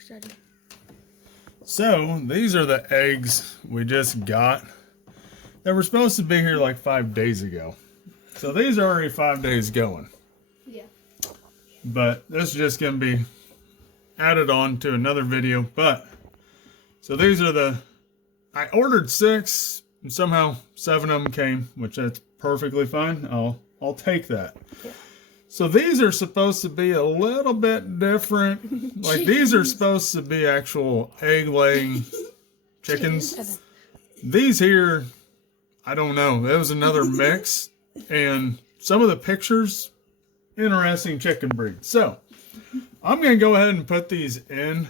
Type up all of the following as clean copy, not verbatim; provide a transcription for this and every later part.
Excited. So these are the eggs we just got. They were supposed to be here like 5 days ago. So these are already 5 days going. Yeah. But this is just going to be added on to another video. But so these are I ordered 6 and somehow 7 of them came, which that's perfectly fine. I'll take that. Yeah. So these are supposed to be a little bit different. Like these are supposed to be actual egg-laying chickens. These here, I don't know. It was another mix. And some of the pictures, interesting chicken breed. So I'm going to go ahead and put these in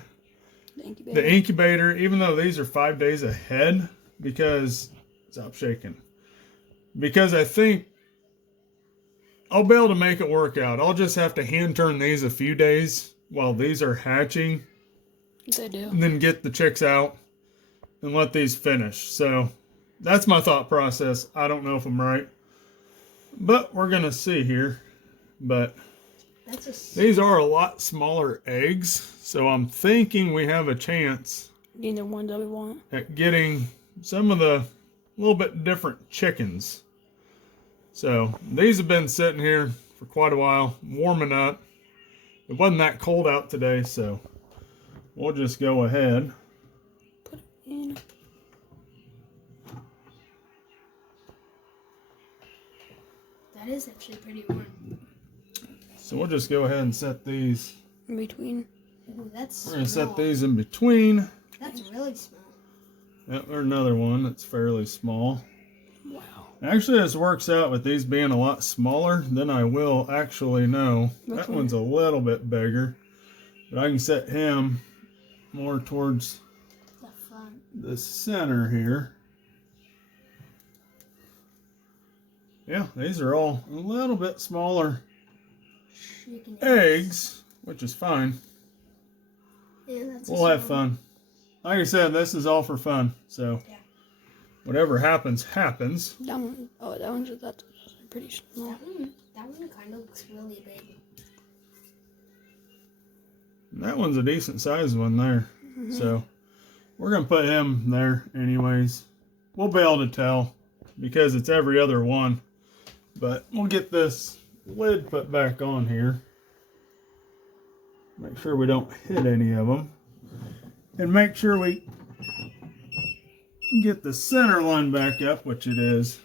the incubator, even though these are 5 days ahead, because, stop shaking. Because I think I'll be able to make it work out. I'll just have to hand turn these a few days while these are hatching. They do. And then get the chicks out and let these finish. So that's my thought process. I don't know if I'm right, but we're going to see here. But these are a lot smaller eggs. So I'm thinking we have a chance Getting the ones that we want. at getting some of the little bit different chickens. So these have been sitting here for quite a while, warming up. It wasn't that cold out today, so we'll just go ahead. Put it in. That is actually pretty warm. So we'll just go ahead and set these. In between. Ooh, that's We're going to set these in between. That's really small. Yep, there's another one that's fairly small. Wow. Actually, this works out with these being a lot smaller than I will actually know. That one's a little bit bigger. But I can set him more towards The front. the center here. Yeah, these are all a little bit smaller Chicken eggs, which is fine. Yeah, that's We'll have fun. Like I said, this is all for fun. So Yeah. whatever happens, happens. That one, oh, that one's that's pretty small. That one kind of looks really big. And that one's a decent sized one there. So we're going to put him there anyways. We'll be able to tell because it's every other one. But we'll get this lid put back on here. Make sure we don't hit any of them. And make sure we get the center line back up, which it is.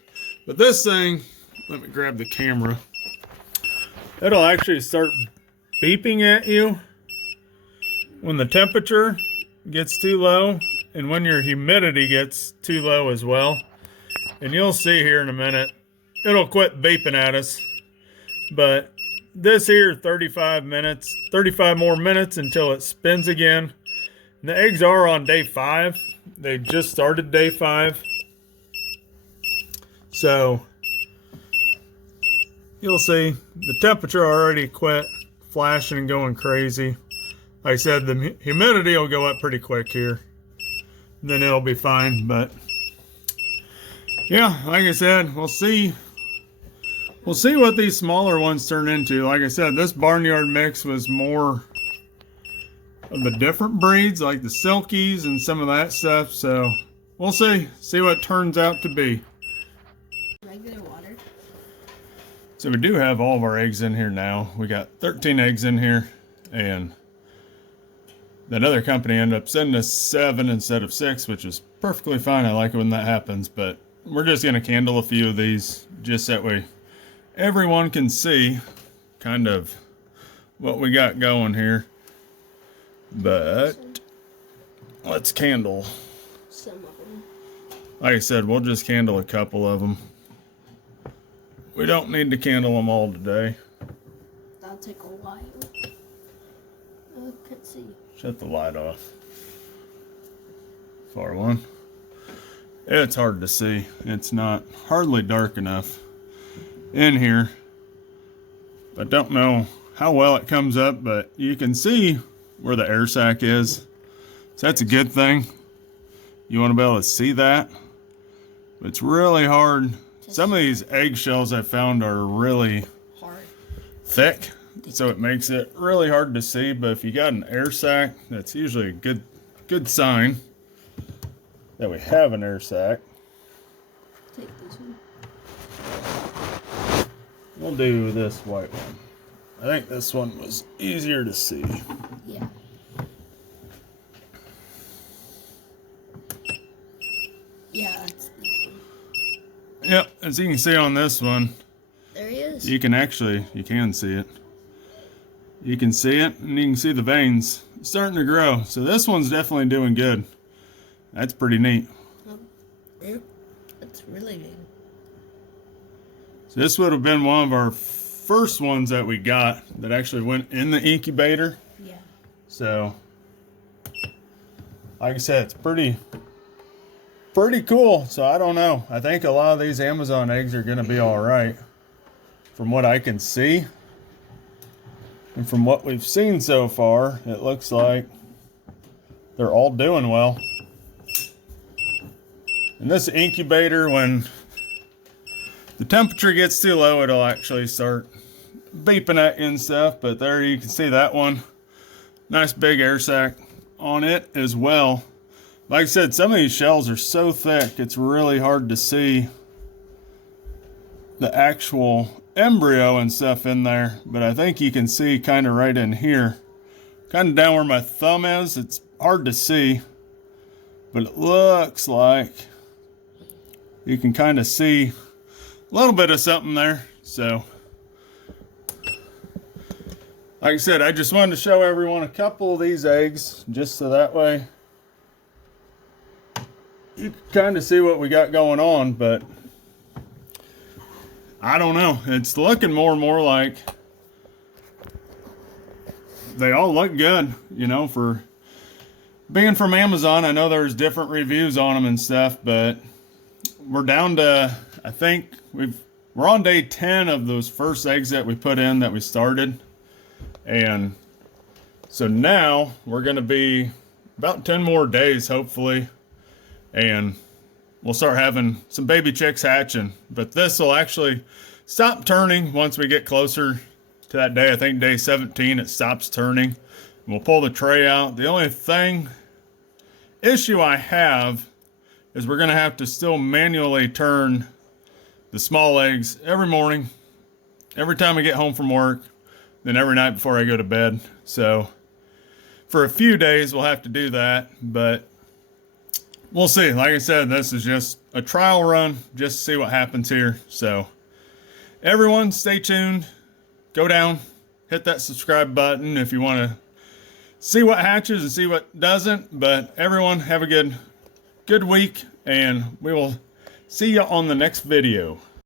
But this thing, let me grab the camera. It'll actually start beeping at you when the temperature gets too low and when your humidity gets too low as well. And you'll see here in a minute, it'll quit beeping at us. But this here, 35 more minutes until it spins again. And the eggs are on day 5. They just started day 5. So you'll see the temperature already quit flashing and going crazy. Like I said, the humidity will go up pretty quick here. And then it'll be fine. But yeah, like I said, we'll see. We'll see what these smaller ones turn into. Like I said, this barnyard mix was more of the different breeds, like the Silkies and some of that stuff. So we'll see what it turns out to be. Regular water. So we do have all of our eggs in here now. We got 13 eggs in here, and that other company ended up sending us 7 instead of 6, which is perfectly fine. I like it when that happens, but we're just gonna candle a few of these just that way everyone can see kind of what we got going here. But let's candle. Some of them. Like I said, we'll just candle a couple of them. We don't need to candle them all today. That'll take a while. I can't see. Shut the light off. Far one. It's hard to see. It's not hardly dark enough in here. I don't know how well it comes up, but you can see where the air sac is. So that's a good thing. You want to be able to see that. But it's really hard. Some of these eggshells I found are really Hard. thick. so it makes it really hard to see. But if you got an air sac, that's usually a good sign that we have an air sac. Take this one. We'll do this white one. I think this one was easier to see. Yeah. Yeah, that's this one. Yep, as you can see on this one, There he is. you can see it. You can see it, and you can see the veins starting to grow. So this one's definitely doing good. That's pretty neat. Yeah, that's really big. So this would have been one of our first ones that we got that actually went in the incubator. Yeah. So, like I said, it's pretty cool. So I don't know. I think a lot of these Amazon eggs are going to be all right from what I can see. And from what we've seen so far, it looks like they're all doing well. And this incubator, when the temperature gets too low, it'll actually start beeping at you and stuff. But there you can see that one. Nice big air sac on it as well. Like I said, some of these shells are so thick, it's really hard to see the actual embryo and stuff in there. But I think you can see kind of right in here, kind of down where my thumb is. It's hard to see, but it looks like you can kind of see a little bit of something there. So, like I said, I just wanted to show everyone a couple of these eggs, just so that way you can kind of see what we got going on. But I don't know. It's looking more and more like they all look good, you know, for being from Amazon. I know there's different reviews on them and stuff, but we're down to, I think we're on day 10 of those first eggs that we put in that we started. And so now we're going to be about 10 more days, hopefully. And we'll start having some baby chicks hatching. But this will actually stop turning once we get closer to that day. I think day 17 it stops turning. And we'll pull the tray out. The only issue I have is we're going to have to still manually turn the small eggs every morning, every time I get home from work, then every night before I go to bed. So for a few days we'll have to do that, but we'll see. Like I said, this is just a trial run just to see what happens here. So everyone stay tuned. Go down, hit that subscribe button if you want to see what hatches and see what doesn't. But everyone have a good week, and we will see you on the next video.